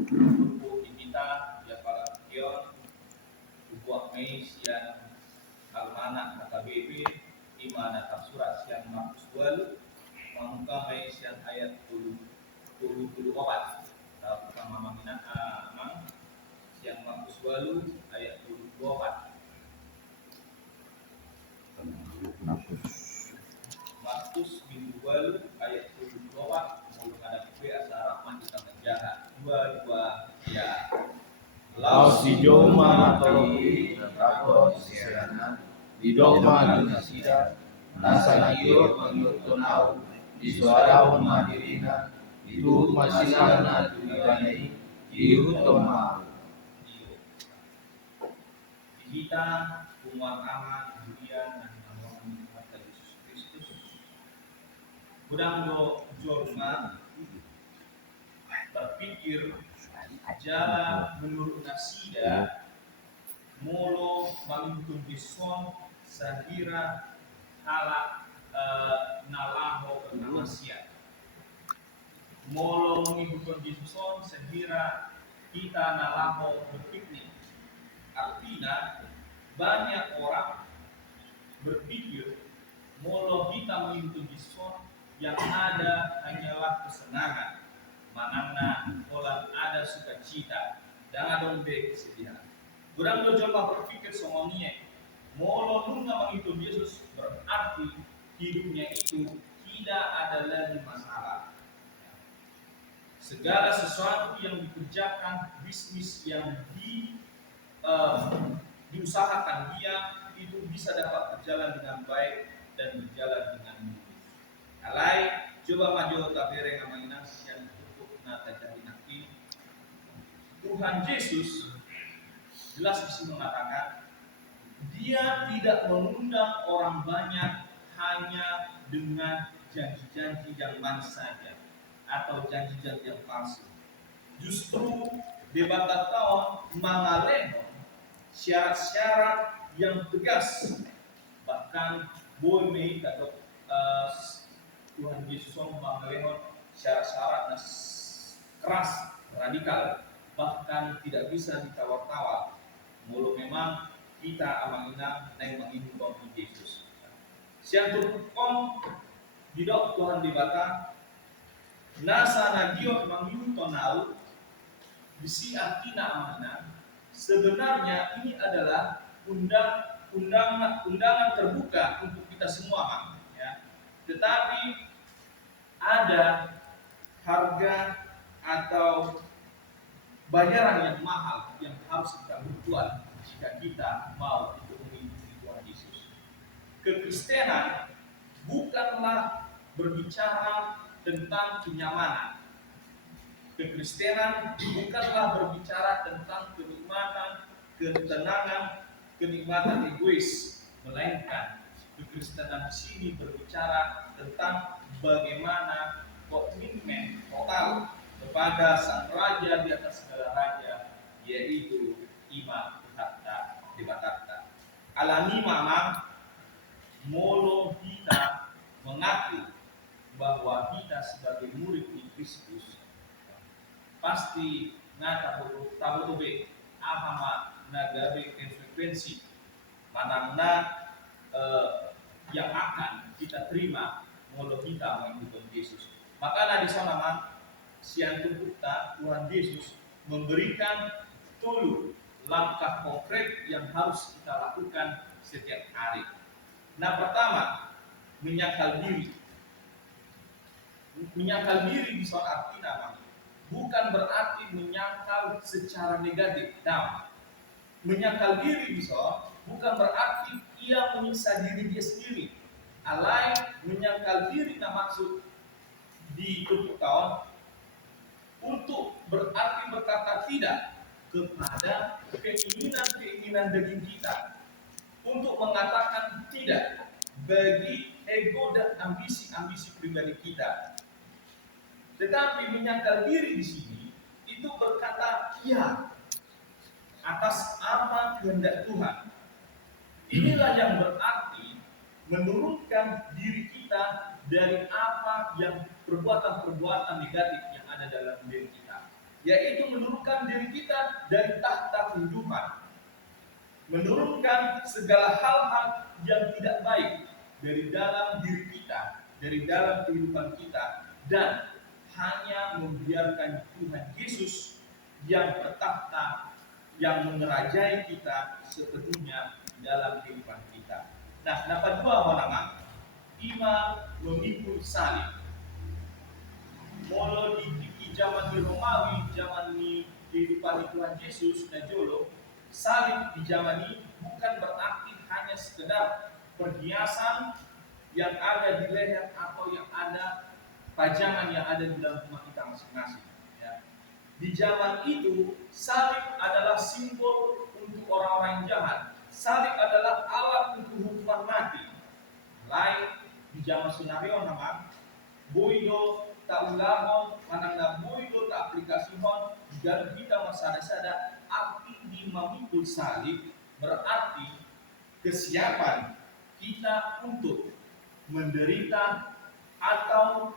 Buku kita ya para kion, buku Mei sian almanak KBB imana surat sian Markus Walu mamuka Mei sian ayat 24 pertama mamina amang sian Markus Walu ayat 24 Markus bin Walu ayat 24 mau ada kue asal rahmat kita menjahat dua ya Lau si Joma matologi Tako siarana di doma dunasida Nasana iyo pangyotonau di suarau madirina itu masinana tulibanai diutoma kita umat amat durian dan namun kata Yesus Kristus kurang do jorma berpikir jalan menurut nasida molo mamimpun bison sahira halak nalaho bernamasia molo mamimpun bison sahira kita nalaho berpiknik. Artinya banyak orang berpikir molo kita memimpin bison yang ada hanyalah kesenangan, manana olah ada sukacita dan ada kesedihan. Kurang lo coba berpikir semuanya, molo nunga memimpin Yesus berarti hidupnya itu tidak ada lagi masalah. Segala sesuatu yang dikerjakan, bisnis yang diusahakan dia itu bisa dapat berjalan dengan baik dan berjalan dengan mulus. Alai coba maju tabere ngamaina yang cukup nata jadi nanti Tuhan Yesus jelas bisa mengatakan dia tidak mengundang orang banyak hanya dengan janji-janji yang manis saja atau janji-janji yang palsu. Justru debat tahun mengalami syarat-syarat yang tegas, bahkan boleh atau Tuhan Yesus mengalami syarat-syarat keras, radikal, bahkan tidak bisa ditawar-tawar. Mulu memang kita amangina neng mengimbau Yesus. Siang turun didok Tuhan dibata nasa nagiot mangiutonau bisi artina amana. Sebenarnya ini adalah undangan terbuka untuk kita semua, ya. Tetapi ada harga atau bayaran yang mahal yang harus kita buat jika kita mau mengikuti Tuhan Yesus. Kekristenan bukanlah berbicara tentang kenyamanan. Kekristenan bukanlah berbicara tentang kenikmatan, ketenangan, kenikmatan egois, melainkan kekristenan di sini berbicara tentang bagaimana komitmen total kepada Sang Raja di atas segala raja, yaitu Imam Hatta Dewatarta. Alami mama molo kita mengaku bahwa kita sebagai murid di Kristus pasti tahu be ahama nagabe konsekuensi manana yang akan kita terima molo kita mengikuti Yesus. Maka di sana siang kita Tuhan Yesus memberikan tulu langkah konkret yang harus kita lakukan setiap hari. Nah, pertama, menyangkal diri. Menyangkal diri di soal arti namanya bukan berarti menyangkal secara negatif. Nah, menyangkal diri bisa bukan berarti ia menyiksa diri dia sendiri. Alai menyangkal diri nah maksud di tahun untuk berarti berkata tidak kepada keinginan daging kita, untuk mengatakan tidak bagi ego dan ambisi pribadi kita. Tetapi menyangkal diri di sini itu berkata ya atas apa kehendak Tuhan. Inilah yang berarti menurunkan diri kita dari apa yang perbuatan-perbuatan negatif yang ada dalam diri kita. yaitu menurunkan diri kita dari tahta kehidupan, menurunkan segala hal-hal yang tidak baik dari dalam diri kita, dari dalam kehidupan kita, dan hanya membiarkan Tuhan Yesus yang bertahta, yang mengerajai kita sepenuhnya di dalam kehidupan kita. Nah, kenapa dua nama? Ima memikul salib. Molo di zaman di Romawi, zaman di kehidupan Tuhan Yesus dan Jolo, salib di zaman ini bukan berarti hanya sekedar perhiasan yang ada di leher atau yang ada pajangan yang ada di dalam rumah kita masing-masing. Ya. Di zaman itu, salib adalah simbol untuk orang-orang jahat. Salib adalah alat untuk hukuman mati. Lain di zaman senario nama boido tak ulangon manangna boido tak aplikasi hon jika kita masada-sada arti di memikul salib berarti kesiapan kita untuk menderita atau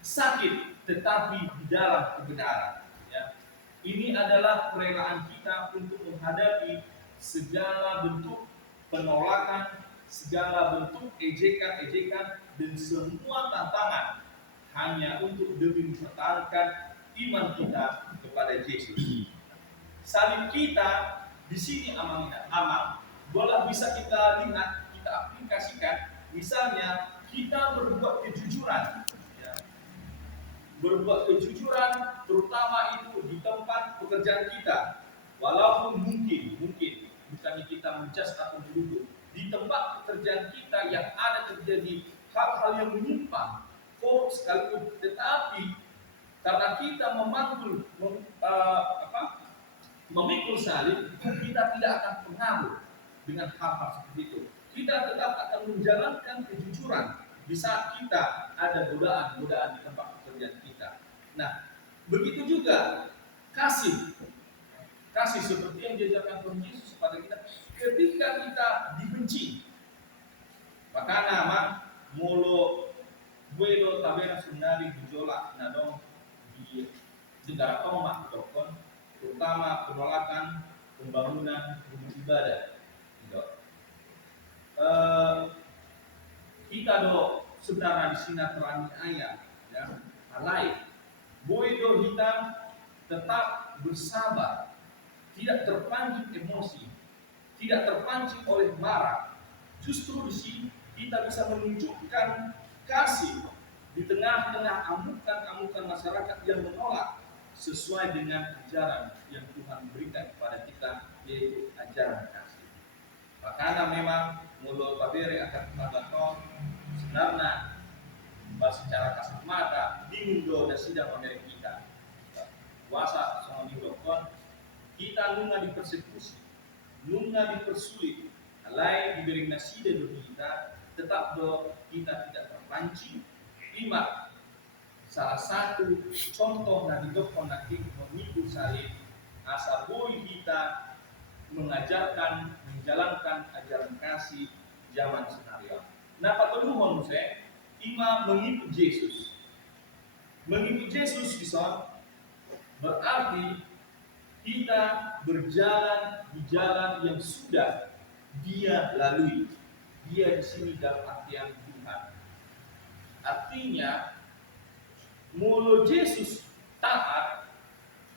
sakit tetapi di dalam kebenaran, ya. Ini adalah kerelaan kita untuk menghadapi segala bentuk penolakan, segala bentuk ejekan-ejekan dan semua tantangan hanya untuk demi mempertahankan iman kita kepada Yesus. Salib kita di sini amang boleh bisa kita lihat, kita aplikasikan. Misalnya kita berbuat kejujuran, ya. Berbuat kejujuran terutama itu di tempat pekerjaan kita, walaupun mungkin bukannya kita mencas atau menuduh di tempat pekerjaan kita yang ada terjadi hal-hal yang menyimpang, korup sekalipun, tetapi karena kita memikul salib, kita tidak akan pengaruh dengan hal-hal seperti itu. Kita tetap akan menjalankan kejujuran di saat kita ada godaan-godaan di tempat pekerjaan kita. Nah, begitu juga kasih seperti yang diajarkan Tuhan Yesus kepada kita ketika kita dibenci. Maka nama molo buedo tabena sundari gejolak nadong di negara Tomak dokon, terutama penolakan pembangunan rumah ibadah. Kita sebenarnya di sini terani ayat, ya, alai boido hitam tetap bersabar, tidak terpancing emosi, tidak terpancing oleh marah. Justru di sini kita bisa menunjukkan kasih di tengah-tengah amukan masyarakat yang menolak sesuai dengan ajaran yang Tuhan berikan kepada kita, yaitu ajaran kasih. Makanya memang mulut babere akan mengatakan sebenarnya secara kasat mata di mundo dan sidang Amerika kita kuasa sama didokon kita nunga dipersekusi, nunga dipersulit, alai diberi nasi dan kita tetap kita tidak terpancing. Lima, salah satu contoh dari dokon nanti memikul salib asal boy kita menjalankan ajaran kasih zaman sekarang. Nah, patuluhon saya, ima mengikut Yesus. Mengikut Yesus bisa berarti kita berjalan di jalan yang sudah Dia lalui. Dia di sini dalam artian Tuhan. Artinya, mulut Yesus taat,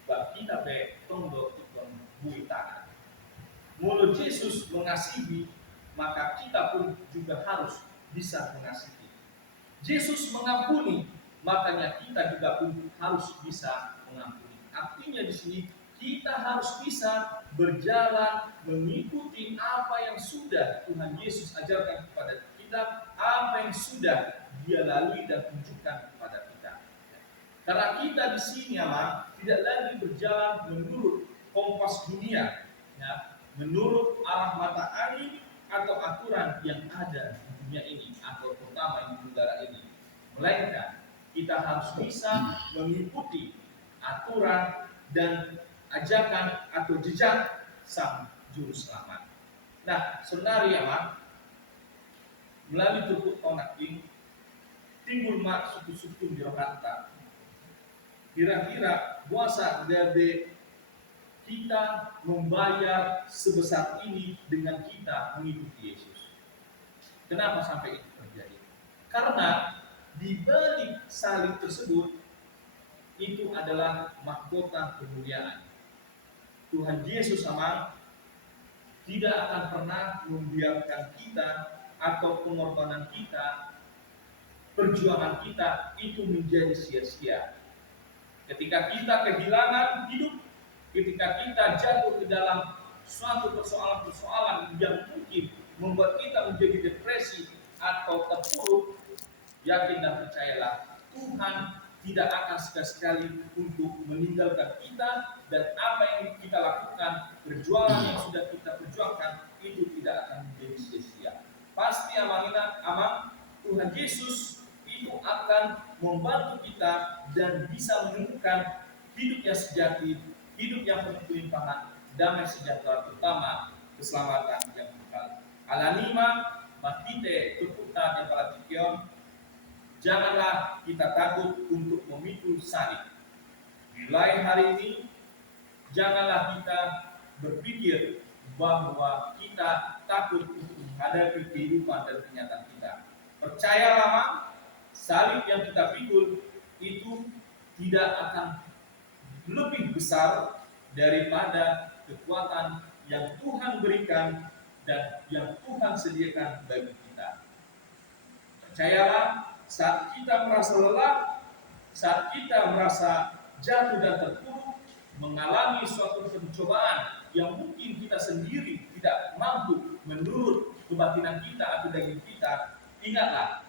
bagi kita tonggo ikon bui taat. Mulut Yesus mengasihi, maka kita pun juga harus bisa mengasihi. Yesus mengampuni, makanya kita juga pun harus bisa mengampuni. Artinya di sini kita harus bisa berjalan mengikuti apa yang sudah Tuhan Yesus ajarkan kepada kita, apa yang sudah Dia lalui dan tunjukkan kepada kita. Karena kita di sini tidak lagi berjalan menurut kompas dunia, ya, menurut arah mata angin atau aturan yang ada di dunia ini atau terutama di negara ini, melainkan kita harus bisa mengikuti aturan dan ajakan atau jejak Sang Juru Selamat. Nah, sebenarnya melalui turut onak ini timbul mak suku-suku di Rohanta. Kira-kira puasa dari kita membayar sebesar ini dengan kita mengikuti Yesus. Kenapa sampai itu terjadi? Karena di balik salib tersebut itu adalah mahkota kemuliaan. Tuhan Yesus sama tidak akan pernah membiarkan kita atau pengorbanan kita, perjuangan kita itu menjadi sia-sia. Ketika kita kehilangan hidup, ketika kita jatuh ke dalam suatu persoalan-persoalan yang mungkin membuat kita menjadi depresi atau terpuruk, yakin dan percayalah, Tuhan tidak akan sekali-sekali untuk meninggalkan kita, dan apa yang kita lakukan, perjuangan yang sudah kita perjuangkan, itu tidak akan menjadi sia-sia. Pasti aman Tuhan Yesus itu akan membantu kita dan bisa menemukan hidup yang sejati, hidup yang penuh kelimpahan, damai sejahtera, terutama keselamatan yang kekal. Alanima matite tuputa dan palatikion. Janganlah kita takut untuk memikul salib. Mulai hari ini, janganlah kita berpikir bahwa kita takut untuk menghadapi kehidupan dan kenyataan kita. Percayalah, salib yang kita pikul itu tidak akan lebih besar daripada kekuatan yang Tuhan berikan dan yang Tuhan sediakan bagi kita. Percayalah, saat kita merasa lelah, saat kita merasa jatuh dan terpuruk, mengalami suatu pencobaan yang mungkin kita sendiri tidak mampu menurut kebatinan kita atau daging kita, ingatlah,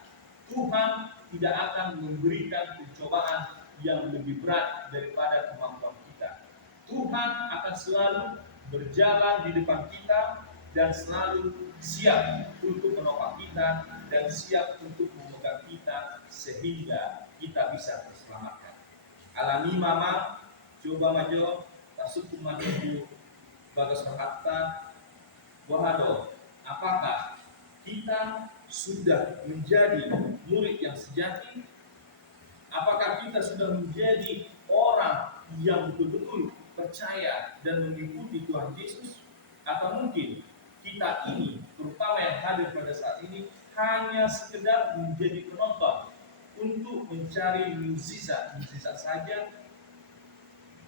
Tuhan tidak akan memberikan pencobaan yang lebih berat daripada kemampuan kita. Tuhan akan selalu berjalan di depan kita dan selalu siap untuk menopang kita dan siap untuk memegang kita sehingga kita bisa terselamatkan. Alami mama, coba maju, tasuk maju, bagas berkata, wahado, apakah kita sudah menjadi murid yang sejati? Apakah kita sudah menjadi orang yang betul-betul percaya dan mengikuti Tuhan Yesus? Atau mungkin kita ini, terutama yang hadir pada saat ini, hanya sekedar menjadi penonton untuk mencari mukjizat saja?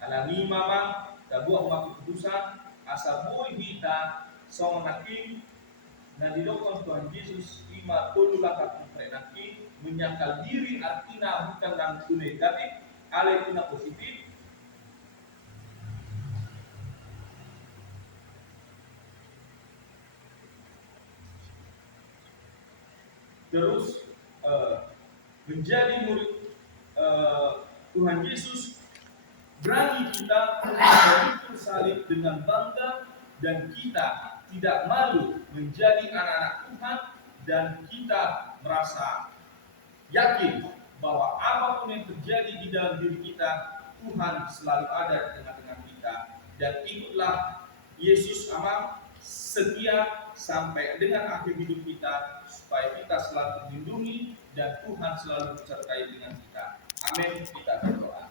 Alami mama, dabuah umat keputusan, asal boy kita, song nakin, na dilokon Tuhan Yesus, ima tolu lakat memperenakin, menyangkal diri artinya bukan yang negatif, alaitina positif. Terus menjadi murid Tuhan Yesus, berani kita memikul salib dengan bangga, dan kita tidak malu menjadi anak-anak Tuhan, dan kita merasa yakin bahwa apapun yang terjadi di dalam diri kita, Tuhan selalu ada di tengah-tengah kita. Dan ikutlah Yesus setia sampai dengan akhir hidup kita, supaya kita selalu dilindungi dan Tuhan selalu menyertai dengan kita. Amin. Kita berdoa.